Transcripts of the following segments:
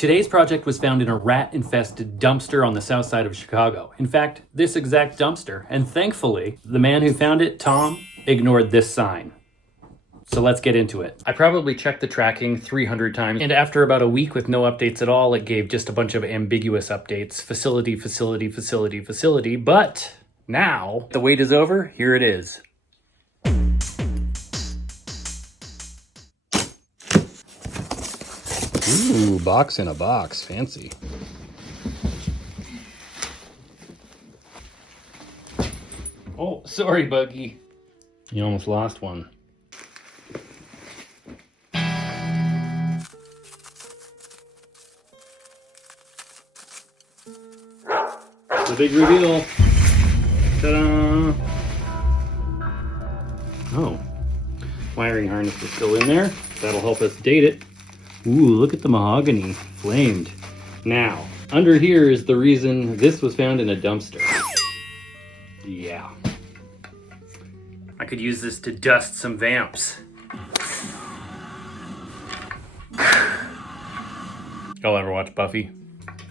Today's project was found in a rat-infested dumpster on the south side of Chicago. In fact, this exact dumpster. And thankfully, the man who found it, Tom, ignored this sign. So let's get into it. I probably checked the tracking 300 times, and after about a week with no updates at all, it gave just a bunch of ambiguous updates. Facility, facility, facility, facility. But now, the wait is over. Here it is. Ooh, box in a box. Fancy. Oh, sorry, Buggy. You almost lost one. The big reveal. Ta-da! Oh, wiring harness is still in there. That'll help us date it. Ooh, look at the mahogany, flamed. Now, under here is the reason this was found in a dumpster. Yeah. I could use this to dust some vamps. Y'all ever watch Buffy?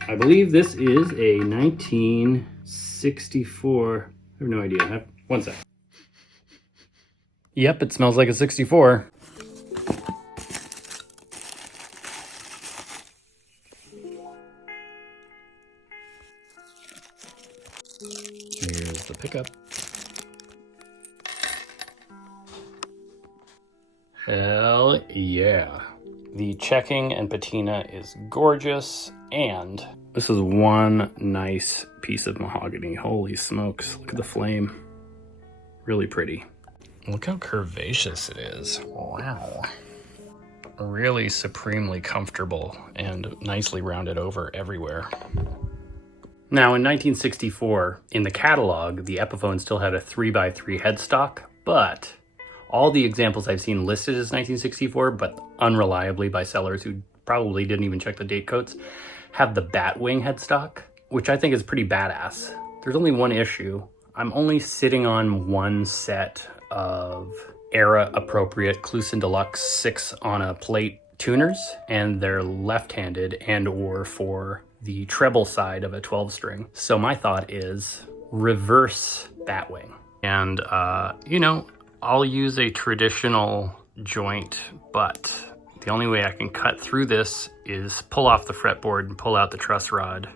I believe this is a 1964. I have no idea. One sec. Yep, it smells like a 64. Here's the pickup. Hell yeah. The checking and patina is gorgeous, and this is one nice piece of mahogany. Holy smokes, look at the flame. Really pretty. Look how curvaceous it is. Wow. Really supremely comfortable and nicely rounded over everywhere. Now, in 1964, in the catalog, the Epiphone still had a 3x3 headstock, but all the examples I've seen listed as 1964, but unreliably by sellers who probably didn't even check the date codes, have the Batwing headstock, which I think is pretty badass. There's only one issue. I'm only sitting on one set of era-appropriate Clusen Deluxe 6 on a plate tuners, and they're left-handed and or for the treble side of a 12-string. So my thought is reverse Batwing. And, you know, I'll use a traditional joint, but the only way I can cut through this is pull off the fretboard and pull out the truss rod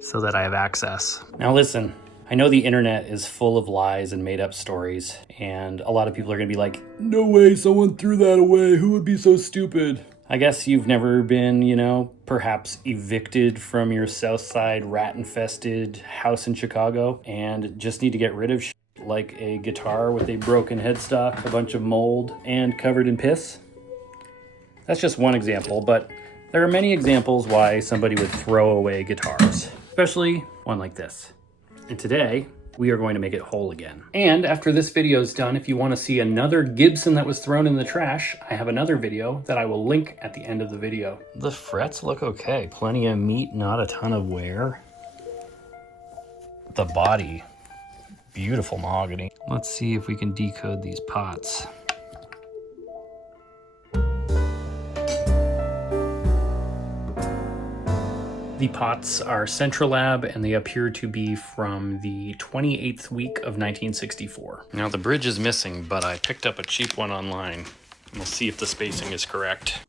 so that I have access. Now listen, I know the internet is full of lies and made up stories, and a lot of people are gonna be like, no way someone threw that away, who would be so stupid? I guess you've never been, you know, perhaps evicted from your south side rat-infested house in Chicago and just need to get rid of shit like a guitar with a broken headstock, a bunch of mold, and covered in piss. That's just one example, but there are many examples why somebody would throw away guitars, especially one like this. And today, we are going to make it whole again. And after this video is done, if you want to see another Gibson that was thrown in the trash, I have another video that I will link at the end of the video. The frets look okay. Plenty of meat, not a ton of wear. The body, beautiful mahogany. Let's see if we can decode these pots. The pots are Centralab, and they appear to be from the 28th week of 1964. Now the bridge is missing, but I picked up a cheap one online. We'll see if the spacing is correct.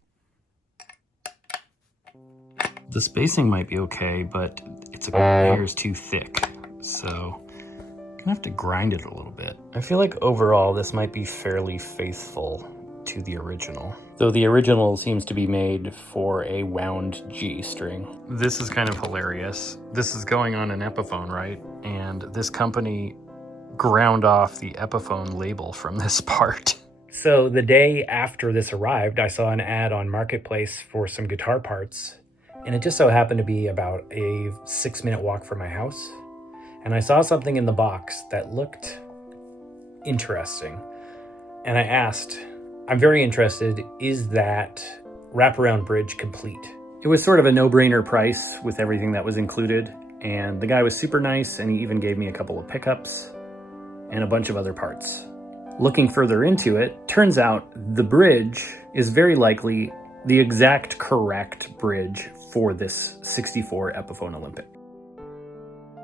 The spacing might be okay, but it's a layer's too thick, so I'm gonna have to grind it a little bit. I feel like overall this might be fairly faithful to the original. Though the original seems to be made for a wound G string. This is kind of hilarious. This is going on an Epiphone, right? And this company ground off the Epiphone label from this part. So the day after this arrived, I saw an ad on Marketplace for some guitar parts, and it just so happened to be about a 6-minute walk from my house. And I saw something in the box that looked interesting. And I asked, I'm very interested, is that wraparound bridge complete? It was sort of a no-brainer price with everything that was included, and the guy was super nice, and he even gave me a couple of pickups and a bunch of other parts. Looking further into it, turns out the bridge is very likely the exact correct bridge for this 64 Epiphone Olympic.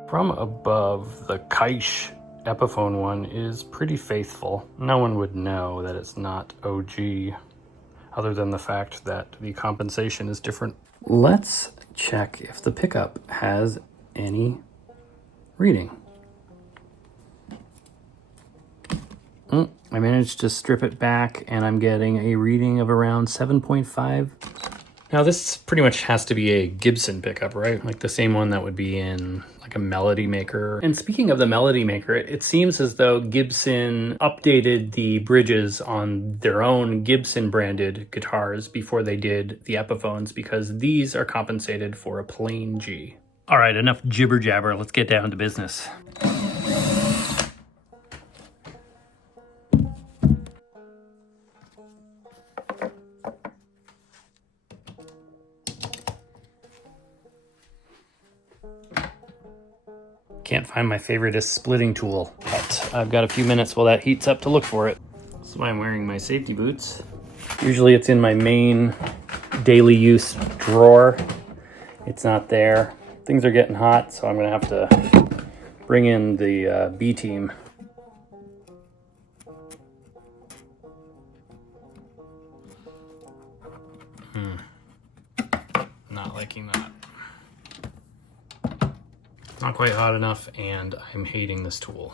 From above, the Kaish Epiphone one is pretty faithful. No one would know that it's not OG, other than the fact that the compensation is different. Let's check if the pickup has any reading. I managed to strip it back and I'm getting a reading of around 7.5. Now this pretty much has to be a Gibson pickup, right? Like the same one that would be in like a Melody Maker. And speaking of the Melody Maker, it seems as though Gibson updated the bridges on their own Gibson branded guitars before they did the Epiphones, because these are compensated for a plain G. All right, enough jibber jabber. Let's get down to business. Can't find my favoriteest splitting tool, but I've got a few minutes while that heats up to look for it. That's why I'm wearing my safety boots. Usually it's in my main daily use drawer. It's not there. Things are getting hot, so I'm gonna have to bring in the B team. Not liking that. Not quite hot enough, and I'm hating this tool.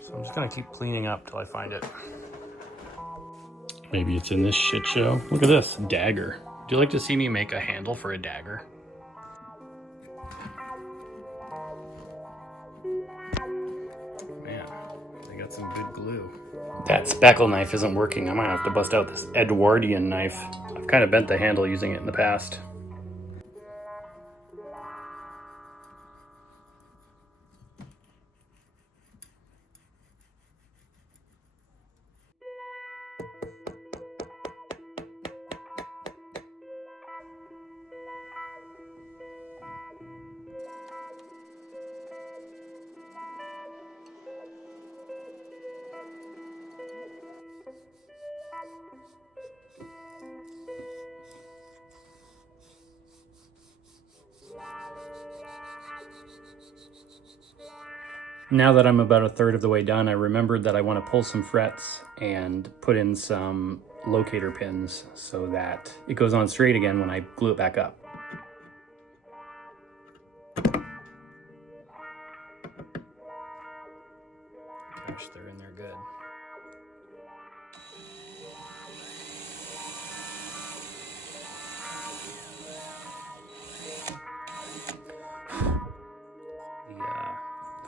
So I'm just gonna keep cleaning up till I find it. Maybe it's in this shit show. Look at this, dagger. Would you like to see me make a handle for a dagger? Man, I got some good glue. That spackle knife isn't working. I might have to bust out this Edwardian knife. I've kind of bent the handle using it in the past. Now that I'm about a third of the way done, I remembered that I want to pull some frets and put in some locator pins so that it goes on straight again when I glue it back up. Gosh, they're in there good.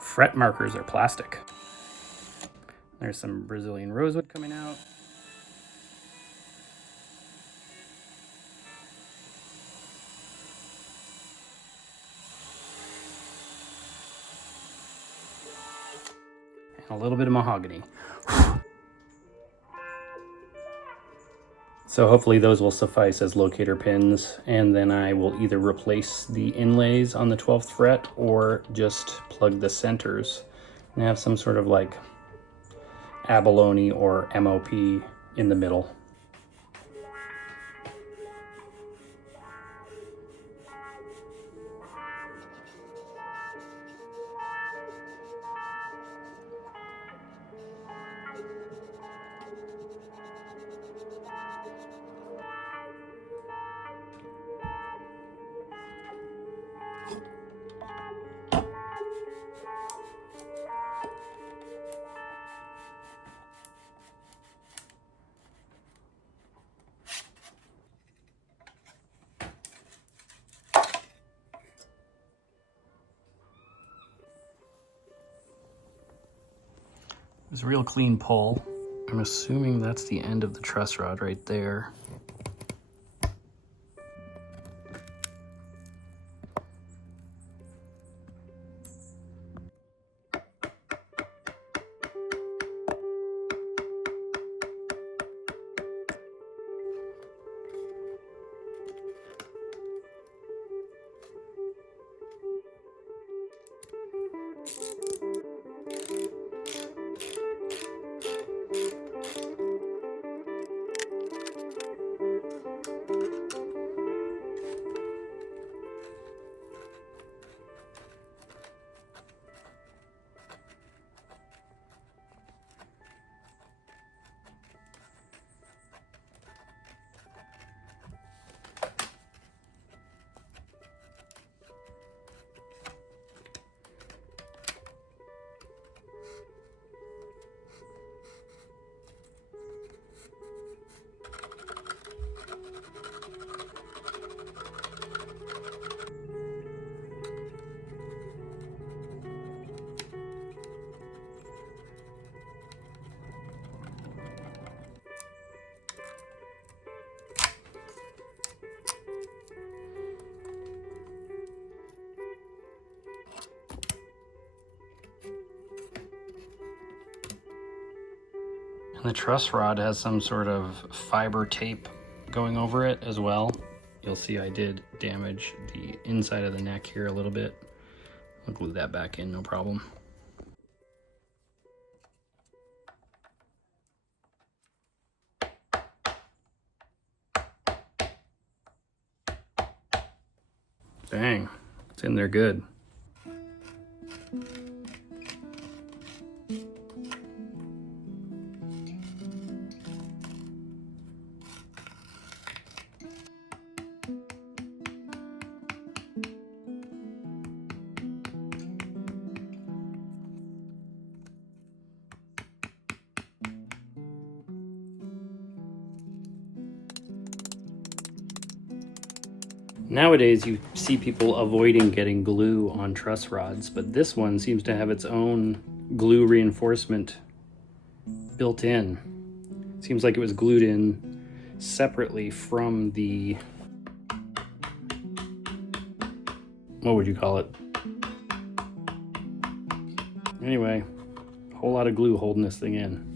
Fret markers are plastic. There's some Brazilian rosewood coming out. And a little bit of mahogany. So hopefully those will suffice as locator pins, and then I will either replace the inlays on the 12th fret or just plug the centers and have some sort of like abalone or MOP in the middle. It's a real clean pull. I'm assuming that's the end of the truss rod right there. And the truss rod has some sort of fiber tape going over it as well. You'll see I did damage the inside of the neck here a little bit. I'll glue that back in, no problem. Dang, it's in there good. Nowadays, you see people avoiding getting glue on truss rods, but this one seems to have its own glue reinforcement built in. Seems like it was glued in separately from the, what would you call it? Anyway, a whole lot of glue holding this thing in.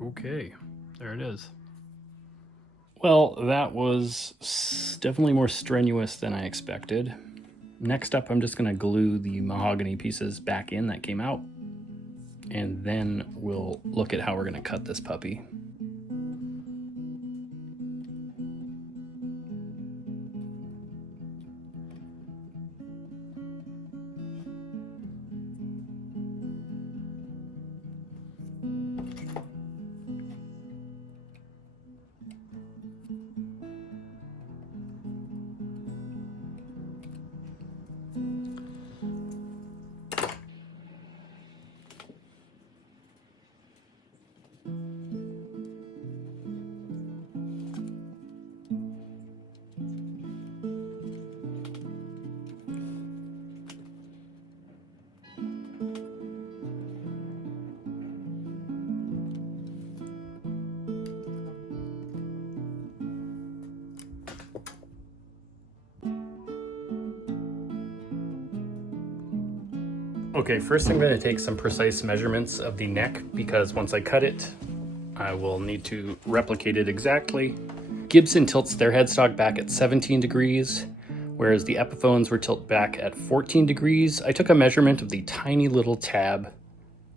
Okay, there it is. Well, that was definitely more strenuous than I expected. Next up, I'm just gonna glue the mahogany pieces back in that came out, and then we'll look at how we're gonna cut this puppy. Okay, first I'm going to take some precise measurements of the neck because once I cut it, I will need to replicate it exactly. Gibson tilts their headstock back at 17 degrees, whereas the Epiphones were tilted back at 14 degrees. I took a measurement of the tiny little tab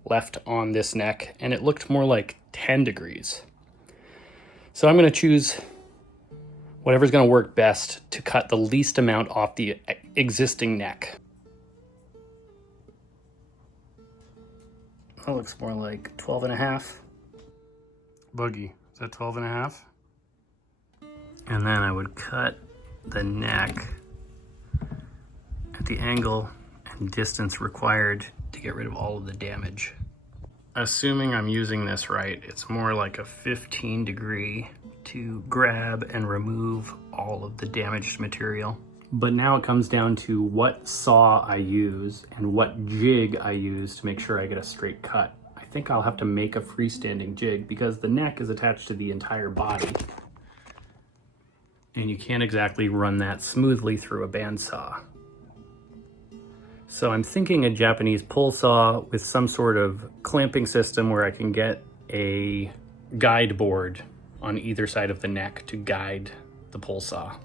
left on this neck, and it looked more like 10 degrees. So I'm going to choose whatever's going to work best to cut the least amount off the existing neck. That looks more like 12 and a half. Boogie, is that 12 and a half? And then I would cut the neck at the angle and distance required to get rid of all of the damage. Assuming I'm using this right, it's more like a 15 degree to grab and remove all of the damaged material. But now it comes down to what saw I use and what jig I use to make sure I get a straight cut. I think I'll have to make a freestanding jig because the neck is attached to the entire body. And you can't exactly run that smoothly through a bandsaw. So I'm thinking a Japanese pull saw with some sort of clamping system where I can get a guide board on either side of the neck to guide the pull saw.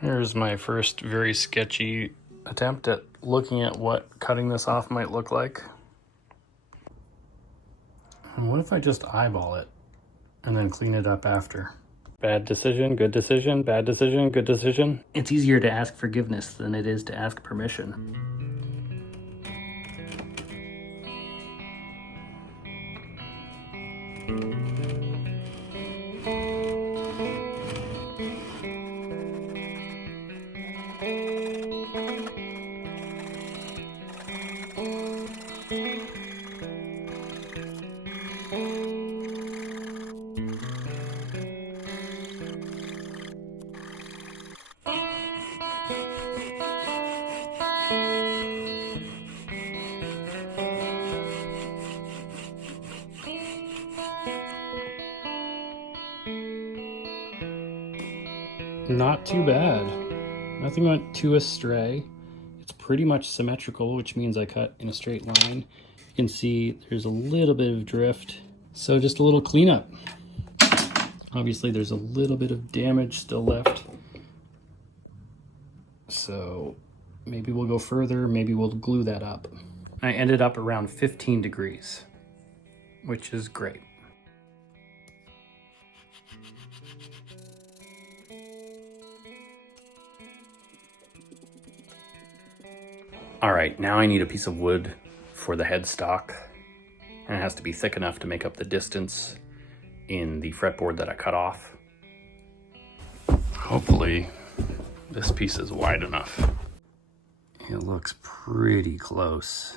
Here's my first very sketchy attempt at looking at what cutting this off might look like. And what if I just eyeball it and then clean it up after? Bad decision, good decision, bad decision, good decision. It's easier to ask forgiveness than it is to ask permission. Not too bad. Nothing went too astray. It's pretty much symmetrical, which means I cut in a straight line. You can see there's a little bit of drift. So just a little cleanup. Obviously there's a little bit of damage still left. So maybe we'll go further, maybe we'll glue that up. I ended up around 15 degrees, which is great. All right, now I need a piece of wood for the headstock, and it has to be thick enough to make up the distance in the fretboard that I cut off. Hopefully this piece is wide enough. It looks pretty close.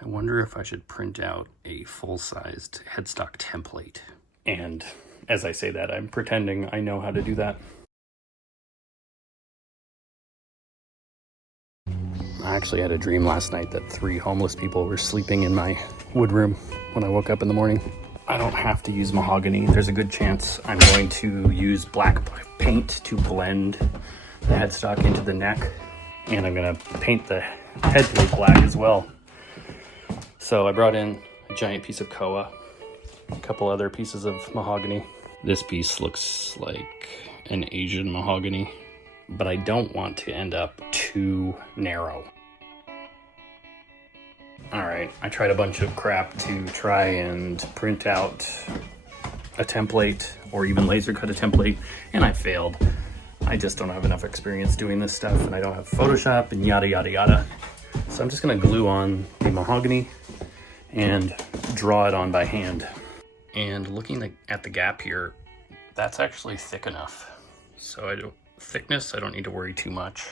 I wonder if I should print out a full-sized headstock template. And as I say that, I'm pretending I know how to do that. I actually had a dream last night that 3 homeless people were sleeping in my wood room when I woke up in the morning. I don't have to use mahogany. There's a good chance I'm going to use black paint to blend the headstock into the neck. And I'm gonna paint the head plate black as well. So I brought in a giant piece of koa, a couple other pieces of mahogany. This piece looks like an Asian mahogany, but I don't want to end up too narrow. All right, I tried a bunch of crap to try and print out a template or even laser cut a template, and I failed. I just don't have enough experience doing this stuff, and I don't have Photoshop and yada, yada, yada. So I'm just gonna glue on the mahogany and draw it on by hand. And looking at the gap here, that's actually thick enough. So thickness, I don't need to worry too much.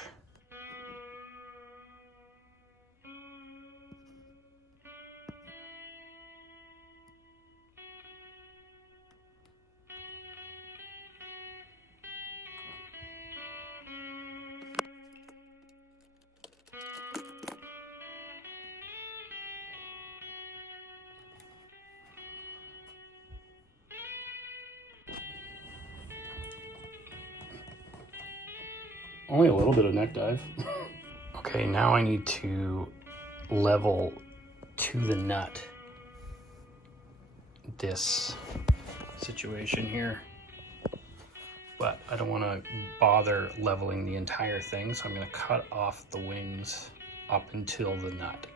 Only a little bit of neck dive. Okay, now I need to level to the nut this situation here. But I don't want to bother leveling the entire thing, so I'm going to cut off the wings up until the nut.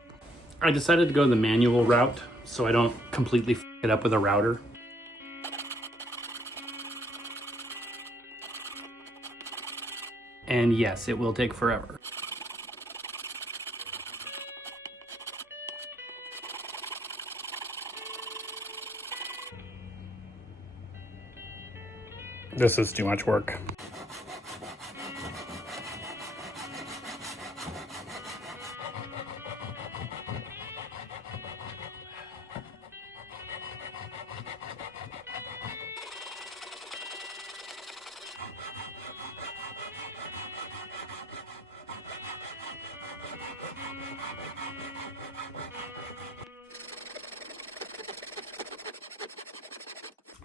I decided to go the manual route so I don't completely f it up with a router. And yes, it will take forever. This is too much work.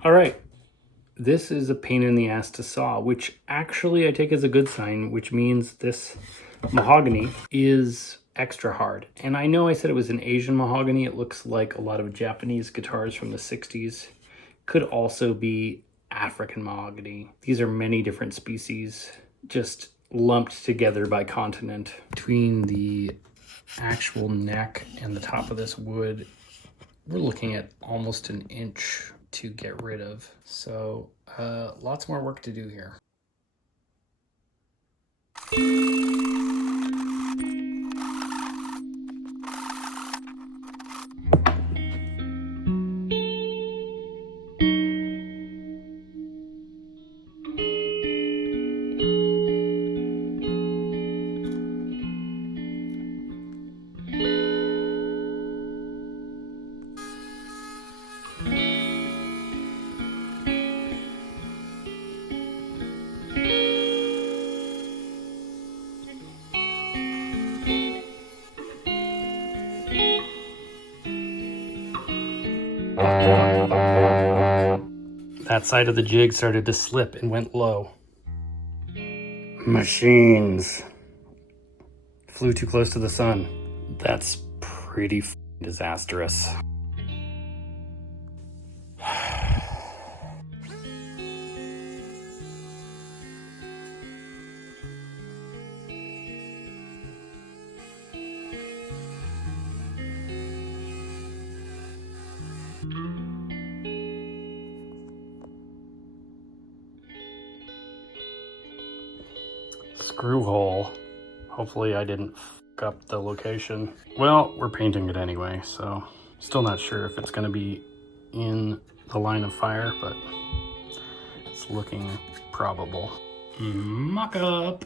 All right, this is a pain in the ass to saw, which actually I take as a good sign, which means this mahogany is extra hard. And I know I said it was an Asian mahogany. It looks like a lot of Japanese guitars from the 60s. Could also be African mahogany. These are many different species, just lumped together by continent. Between the actual neck and the top of this wood, we're looking at almost an inch to get rid of. So lots more work to do here. That side of the jig started to slip and went low. Machines. Flew too close to the sun. That's pretty disastrous. Screw hole. Hopefully I didn't fuck up the location. Well, we're painting it anyway, so still not sure if it's gonna be in the line of fire, but it's looking probable. Mock up.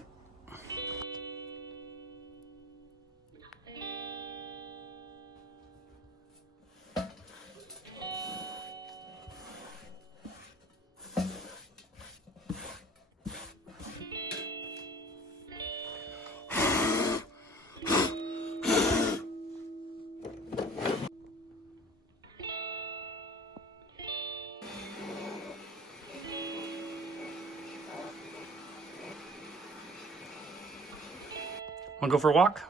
Wanna go for a walk?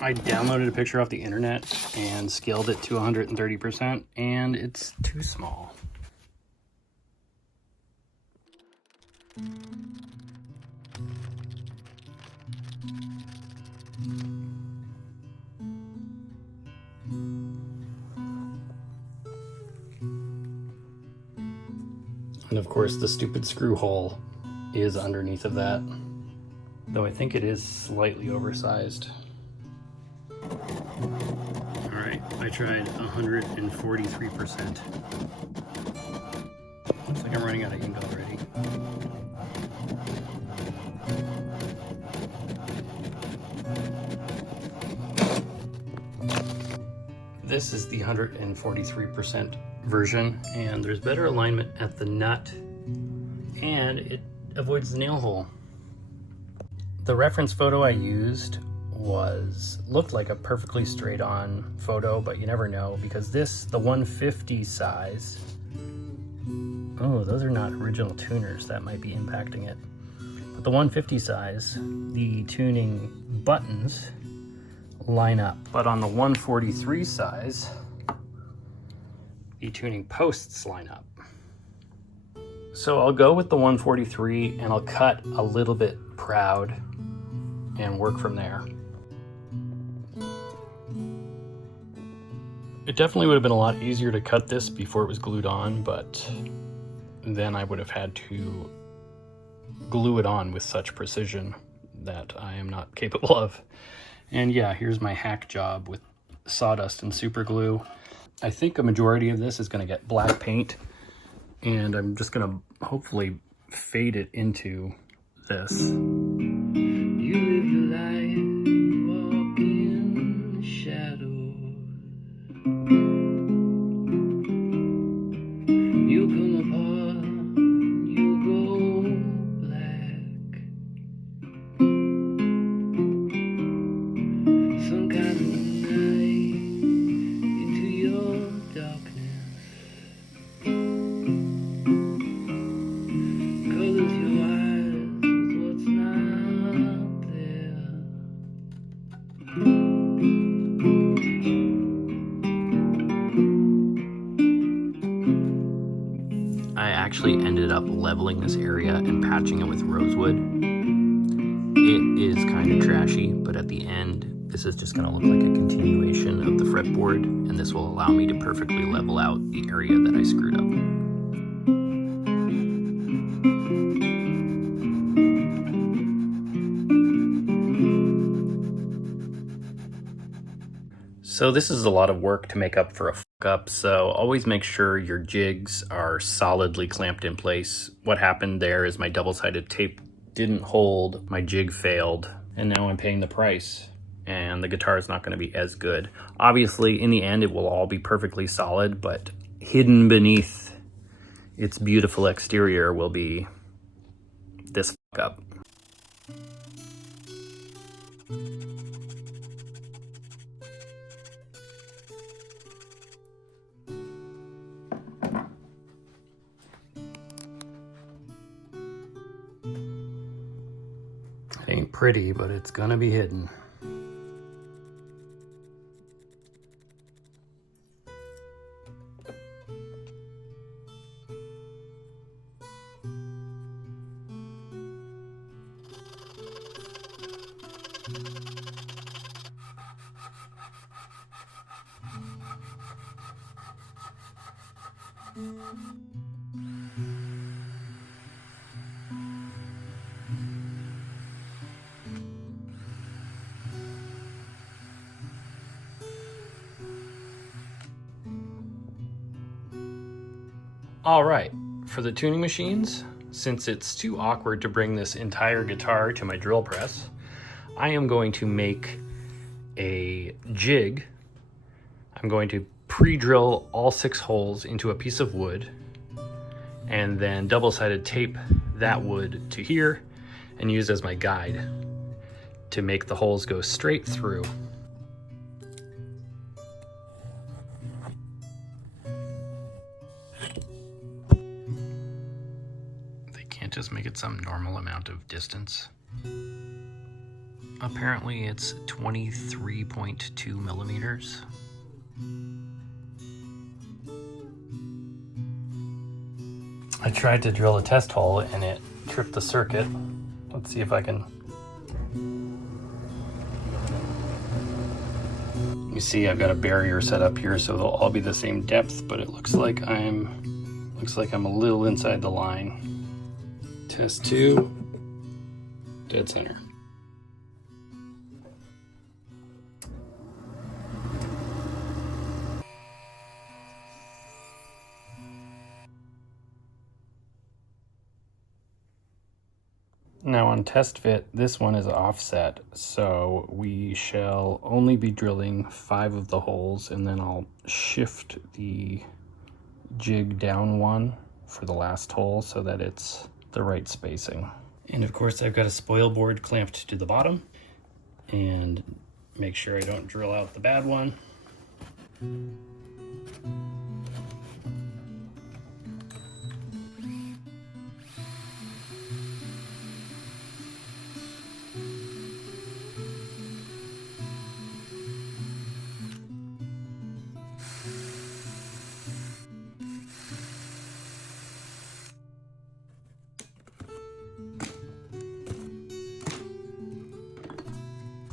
I downloaded a picture off the internet and scaled it to 130%, and it's too small. And of course the stupid screw hole is underneath of that, though I think it is slightly oversized. All right, I tried 143%. Looks like I'm running out of ink already. This is the 143% version, and there's better alignment at the nut, and it avoids the nail hole. The reference photo I used looked like a perfectly straight on photo, but you never know, because the 150 size, oh, those are not original tuners, that might be impacting it. But the 150 size, the tuning buttons line up, but on the 143 size, the tuning posts line up. So I'll go with the 143 and I'll cut a little bit proud and work from there. It definitely would have been a lot easier to cut this before it was glued on, but then I would have had to glue it on with such precision that I am not capable of. And yeah, here's my hack job with sawdust and super glue. I think a majority of this is going to get black paint, and I'm just going to hopefully fade it into this. You live your life, you walk in the shadows. You come apart, you go black. Some kind of night into your darkness. up leveling this area and patching it with rosewood. It is kind of trashy, but at the end, this is just going to look like a continuation of the fretboard, and this will allow me to perfectly level out the area that I screwed up. So this is a lot of work to make up for a fuck up, so always make sure your jigs are solidly clamped in place. What happened there is my double-sided tape didn't hold, my jig failed, and now I'm paying the price, and the guitar is not going to be as good. Obviously, in the end, it will all be perfectly solid, but hidden beneath its beautiful exterior will be this fuck up. It ain't pretty, but it's gonna be hidden. All right, for the tuning machines, since it's too awkward to bring this entire guitar to my drill press, I am going to make a jig. I'm going to pre-drill all 6 holes into a piece of wood and then double-sided tape that wood to here and use as my guide to make the holes go straight through. Just make it some normal amount of distance. Apparently it's 23.2 millimeters. I tried to drill a test hole and it tripped the circuit. Let's see if I can. You see I've got a barrier set up here so they'll all be the same depth, but it looks like I'm a little inside the line. Test 2, dead center. Now on test fit, this one is offset, so we shall only be drilling 5 of the holes, and then I'll shift the jig down 1 for the last hole so that it's the right spacing. And of course I've got a spoil board clamped to the bottom, and make sure I don't drill out the bad one.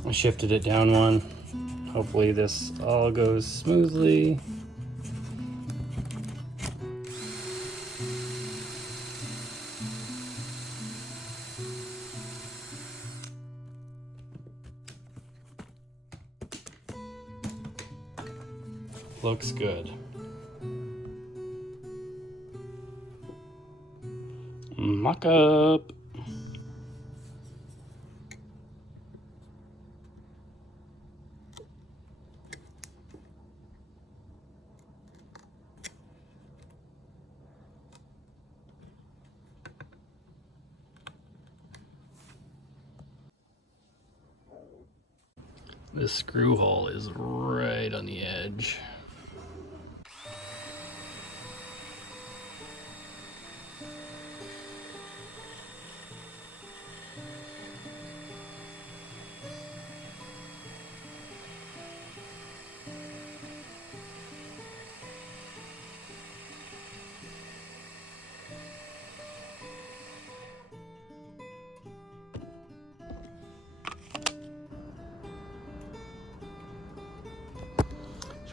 I shifted it down 1. Hopefully this all goes smoothly. Looks good. Mock up. This screw hole is right on the edge.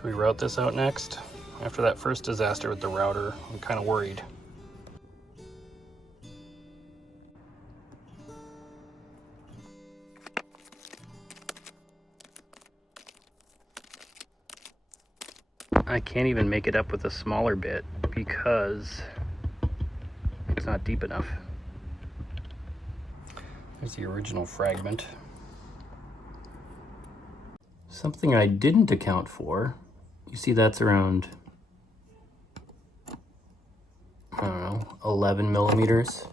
Should we route this out next? After that first disaster with the router, I'm kind of worried. I can't even make it up with a smaller bit because it's not deep enough. There's the original fragment. Something I didn't account for, you see that's around, I don't know, 11 millimeters.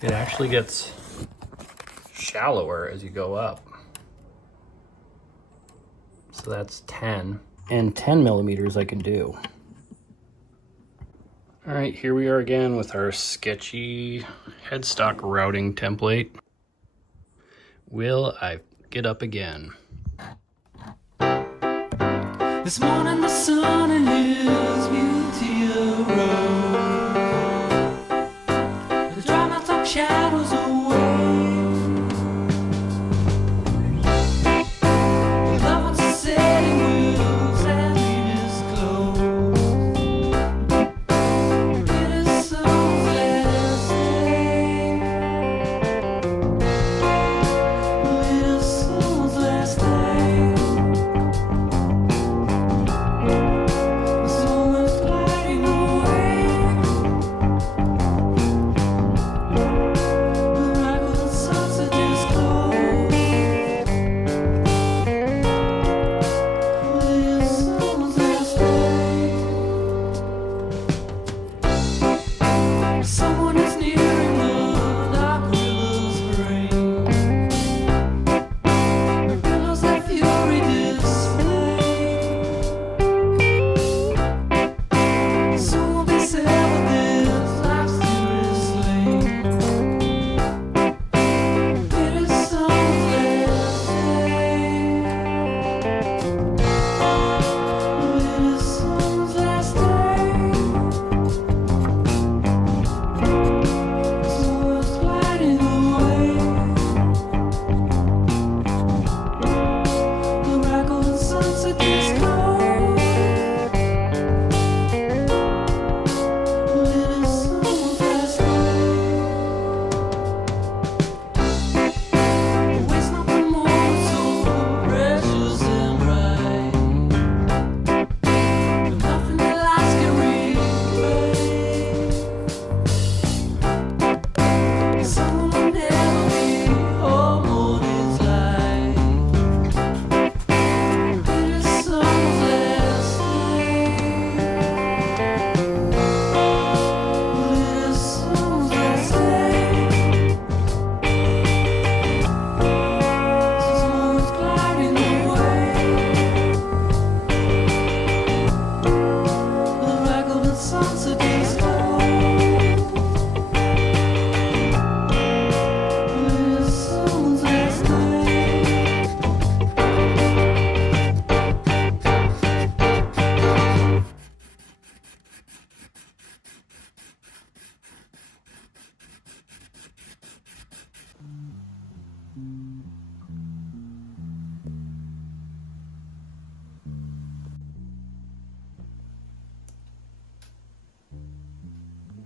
It actually gets shallower as you go up. So that's 10. And 10 millimeters I can do. All right, here we are again with our sketchy headstock routing template. Will I get up again? This morning the sun in his LUTHIER road. The dry my top shadows away.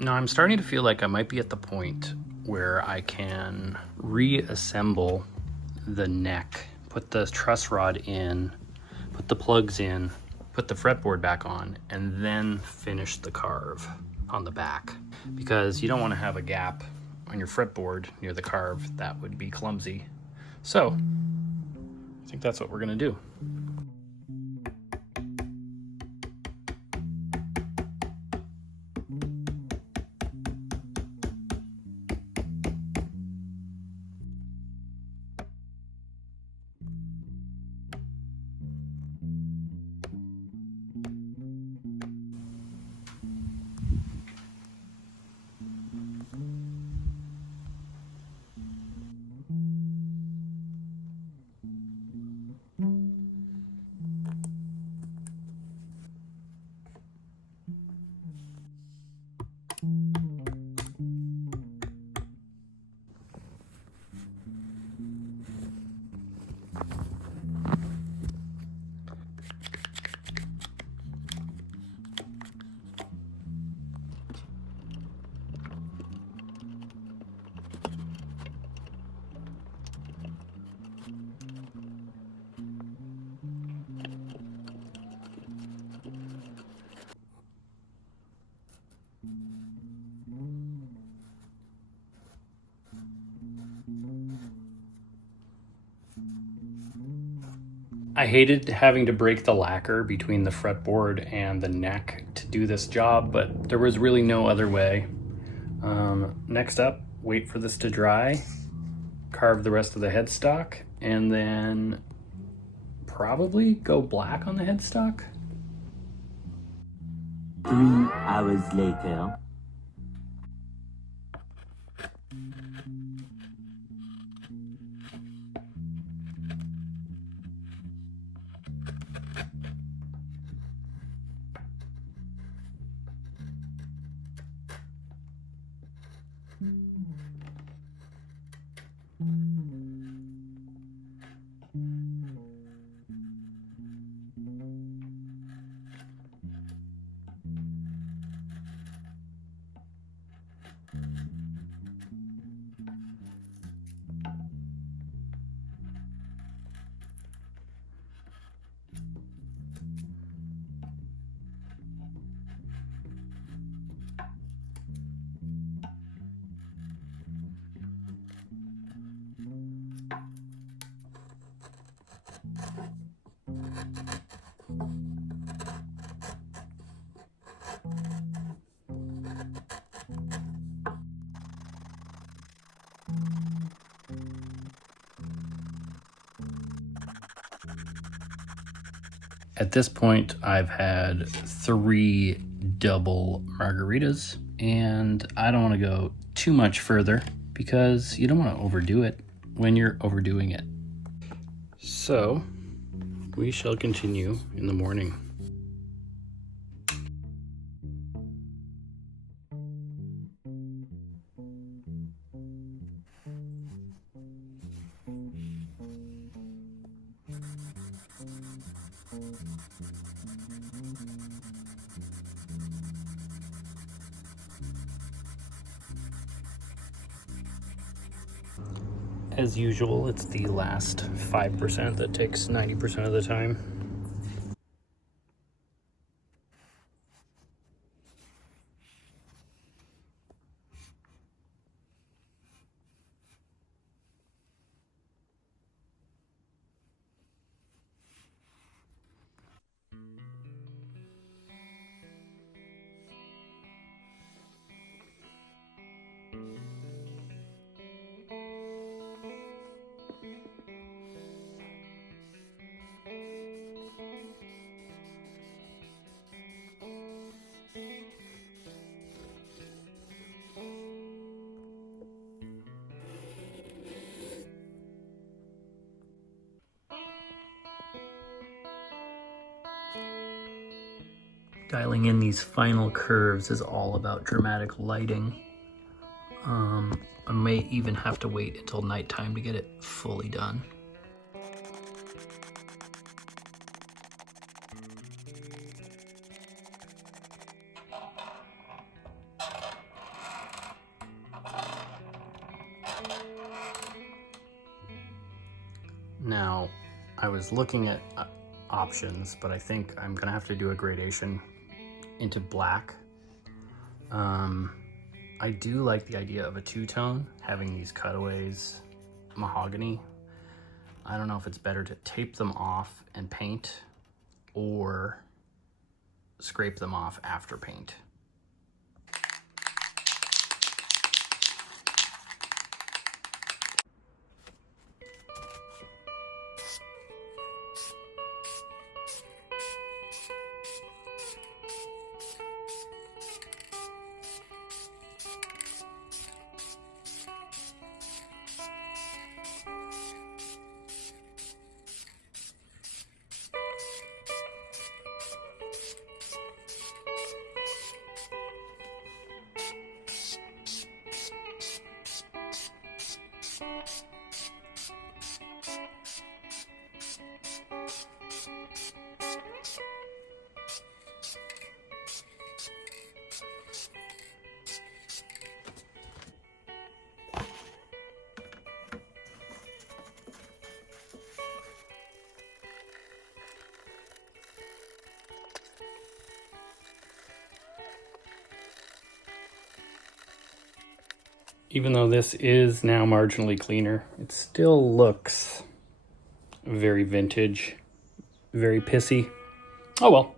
Now I'm starting to feel like I might be at the point where I can reassemble the neck, put the truss rod in, put the plugs in, put the fretboard back on, and then finish the carve on the back. Because you don't want to have a gap on your fretboard near the carve. That would be clumsy. So I think that's what we're gonna do. I hated having to break the lacquer between the fretboard and the neck to do this job, but there was really no other way. Next up, wait for this to dry, carve the rest of the headstock, and then probably go black on the headstock. 3 hours later. At this point, I've had 3 double margaritas, and I don't want to go too much further because you don't want to overdo it when you're overdoing it. So, we shall continue in the morning. As usual, it's the last 5% that takes 90% of the time. Dialing in these final curves is all about dramatic lighting. I may even have to wait until nighttime to get it fully done. Now, I was looking at options, but I think I'm gonna have to do a gradation into black. I do like the idea of a two-tone, having these cutaways mahogany. I don't know if it's better to tape them off and paint or scrape them off after paint. Even though this is now marginally cleaner, it still looks very vintage. very pissy. Oh well.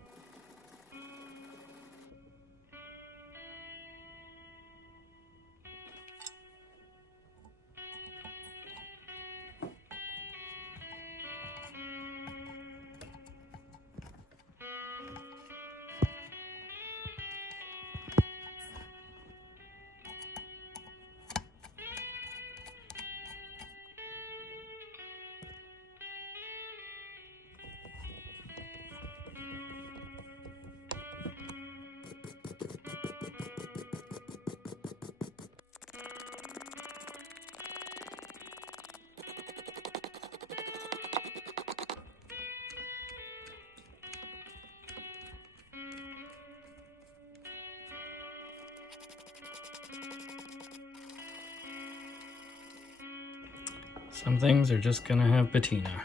Some things are just gonna have patina.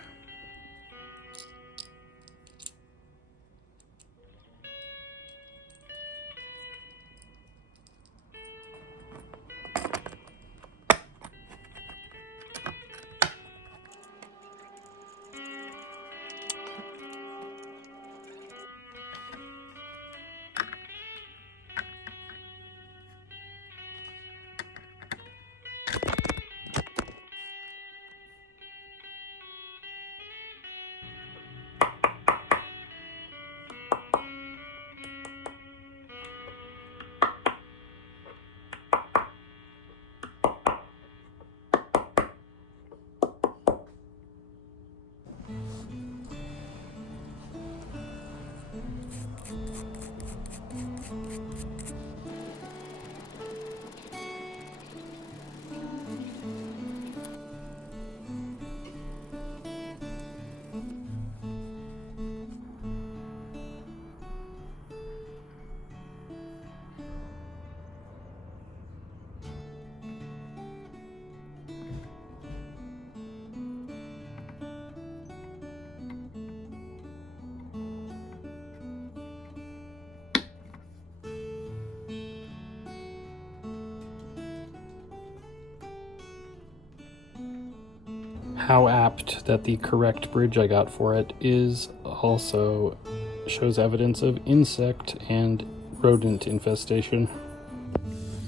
How apt that the correct bridge I got for it is also shows evidence of insect and rodent infestation.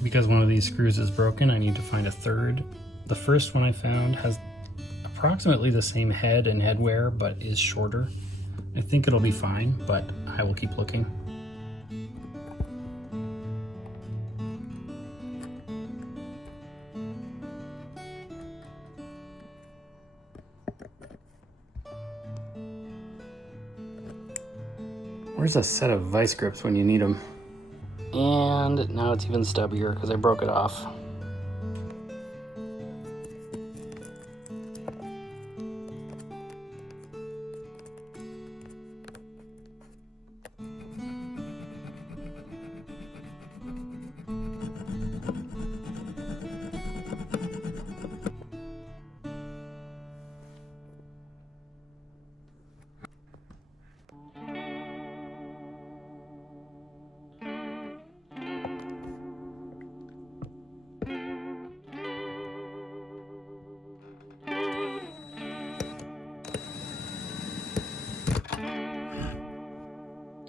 Because one of these screws is broken, I need to find a third. The first one I found has approximately the same head and headwear, but is shorter. I think it'll be fine, but I will keep looking. Where's a set of vice grips when you need them? And now it's even stubbier because I broke it off.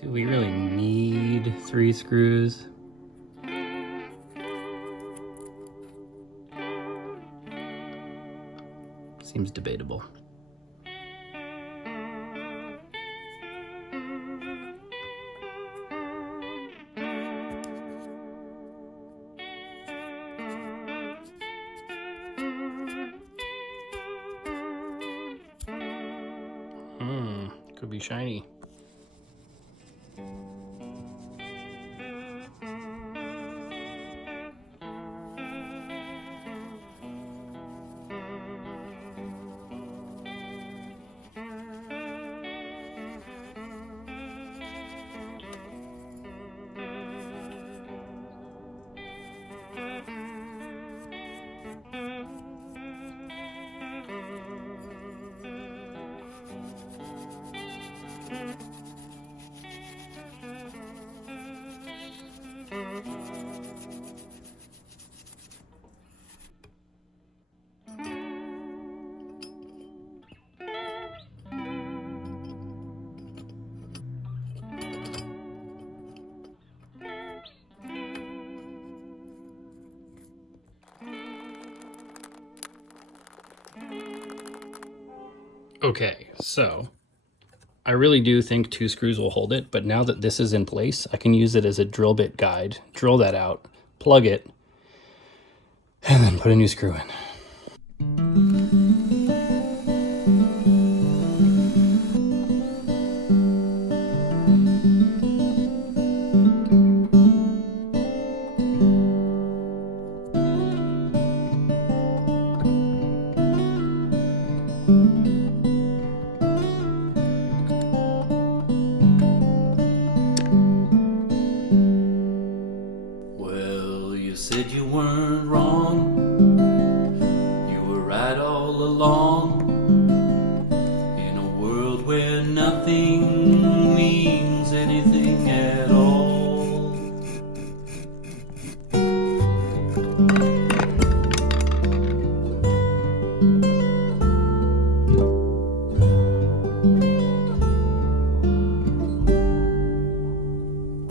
Do we really need 3 screws? Seems debatable. Could be shiny. Okay, so I really do think 2 screws will hold it, but now that this is in place, I can use it as a drill bit guide, drill that out, plug it, and then put a new screw in. Well, you said you weren't wrong. You were right all along. In a world where nothing means anything at all.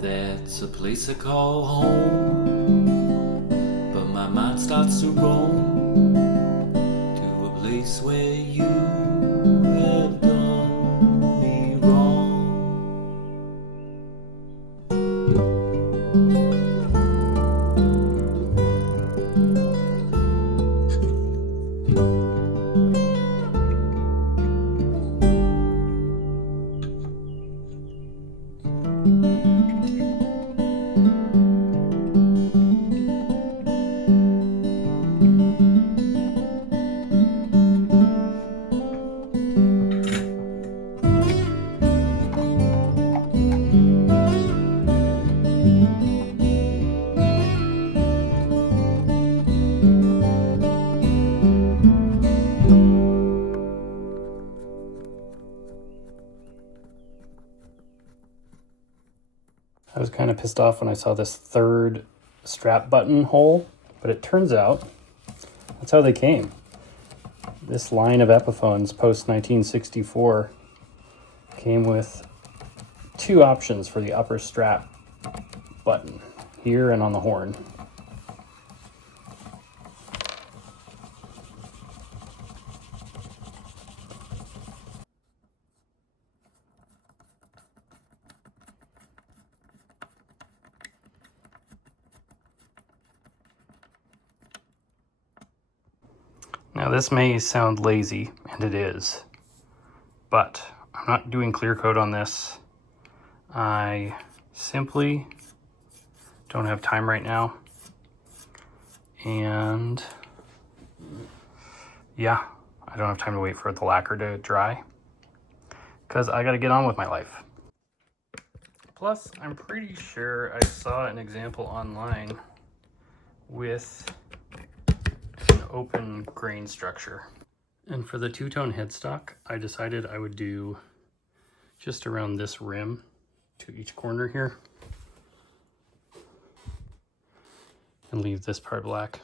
That's a place I call home, but my mind starts to roam to a place where you have done me wrong. I was kind of pissed off when I saw this third strap button hole, but it turns out that's how they came. This line of Epiphones post 1964 came with 2 options for the upper strap button, here and on the horn. Now this may sound lazy, and it is, but I'm not doing clear coat on this. I simply don't have time right now. And yeah, I don't have time to wait for the lacquer to dry because I gotta get on with my life. Plus, I'm pretty sure I saw an example online with an open grain structure. And for the 2-tone headstock, I decided I would do just around this rim to each corner here and leave this part black.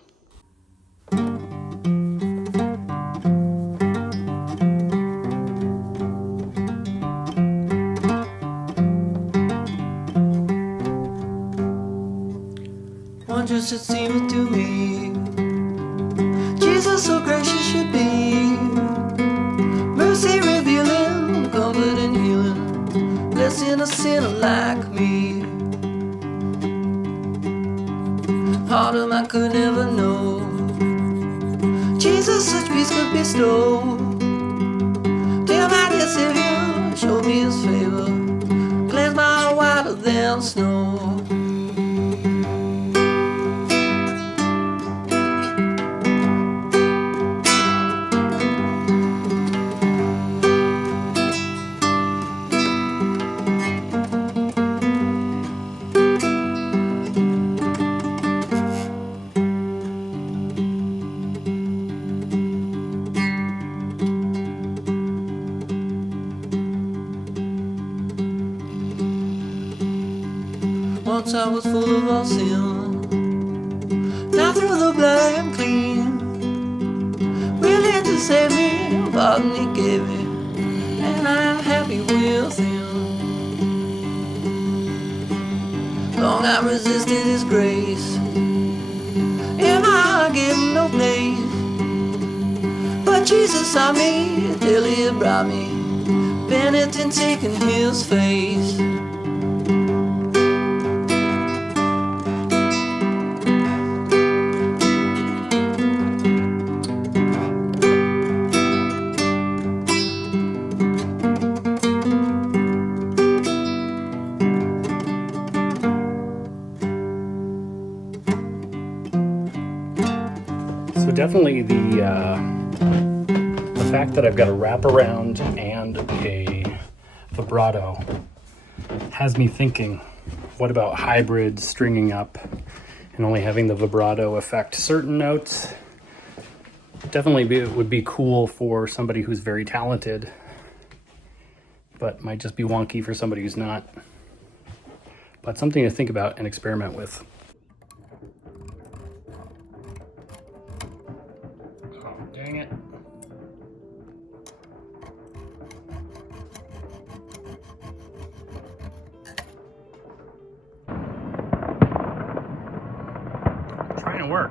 Wonders it seemed to me, Jesus so gracious should be, mercy revealing, comfort and healing, blessing a sinner like me. Heart of mine could never know, Jesus such peace could bestow. Dear my dear Savior, show me his favor, cleanse my heart whiter than snow. Once I was full of all sin, now through the blood I'm clean. Willing to save me, pardon he gave me, and I'm happy with him. Long I resisted his grace, in my heart gave him no place, but Jesus, I mean, Delia brought me Benetton taking his face. So definitely the fact that I've got a wraparound and a vibrato has me thinking, what about hybrids, stringing up and only having the vibrato affect certain notes? Definitely it would be cool for somebody who's very talented, but might just be wonky for somebody who's not. But something to think about and experiment with. Oh, dang it. Trying to work.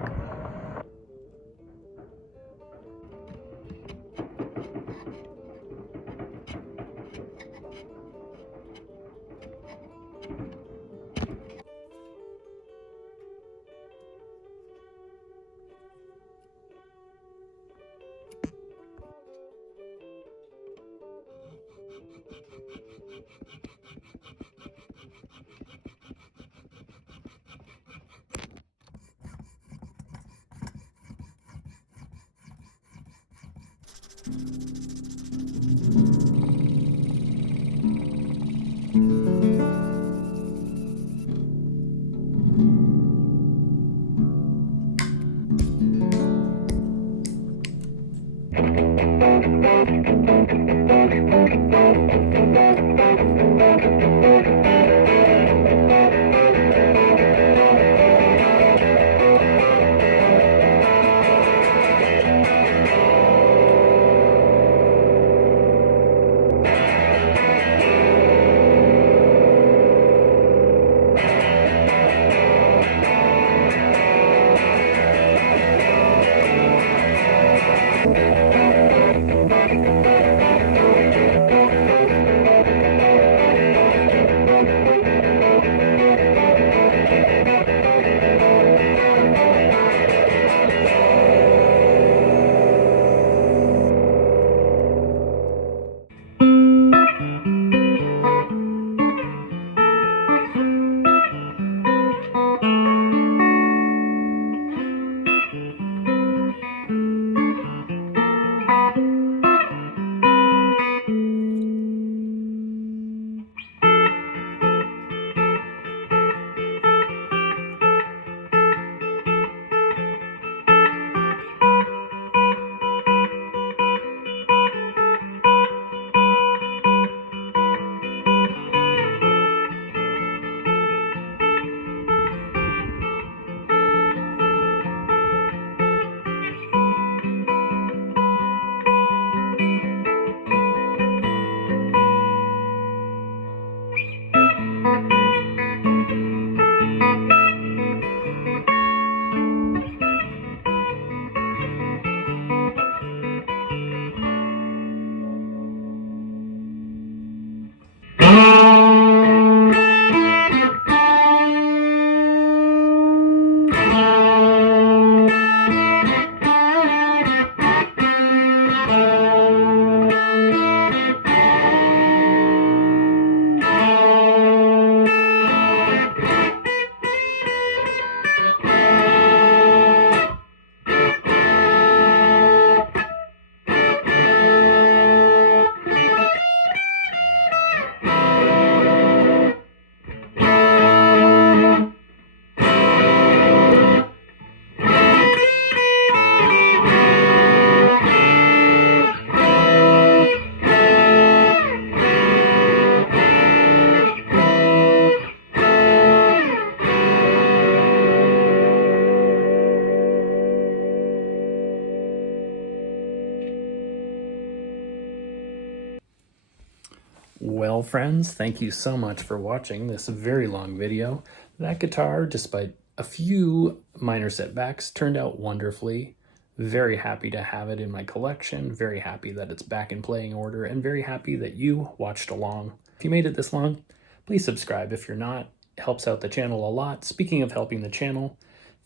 Well, friends, thank you so much for watching this very long video. That guitar, despite a few minor setbacks, turned out wonderfully. Very happy to have it in my collection, very happy that it's back in playing order, and very happy that you watched along. If you made it this long, please subscribe if you're not. It helps out the channel a lot. Speaking of helping the channel,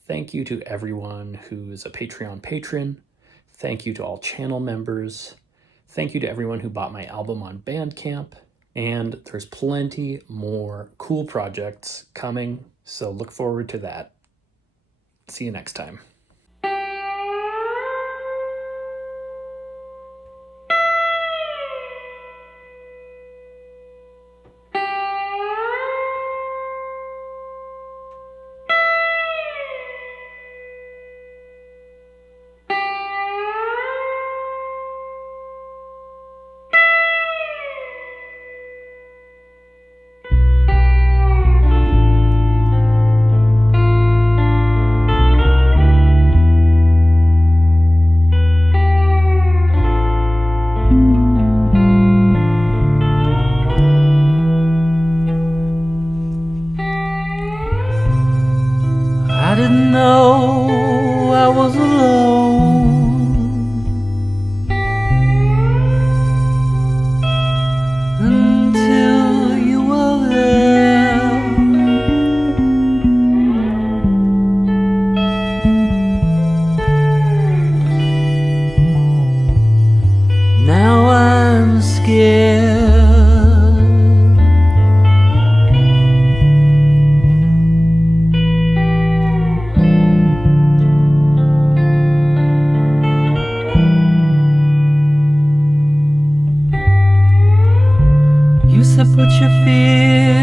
thank you to everyone who's a Patreon patron. Thank you to all channel members. Thank you to everyone who bought my album on Bandcamp. And there's plenty more cool projects coming, so look forward to that. See you next time. I didn't know I was alone until you were there. Now I'm scared. You said put your fear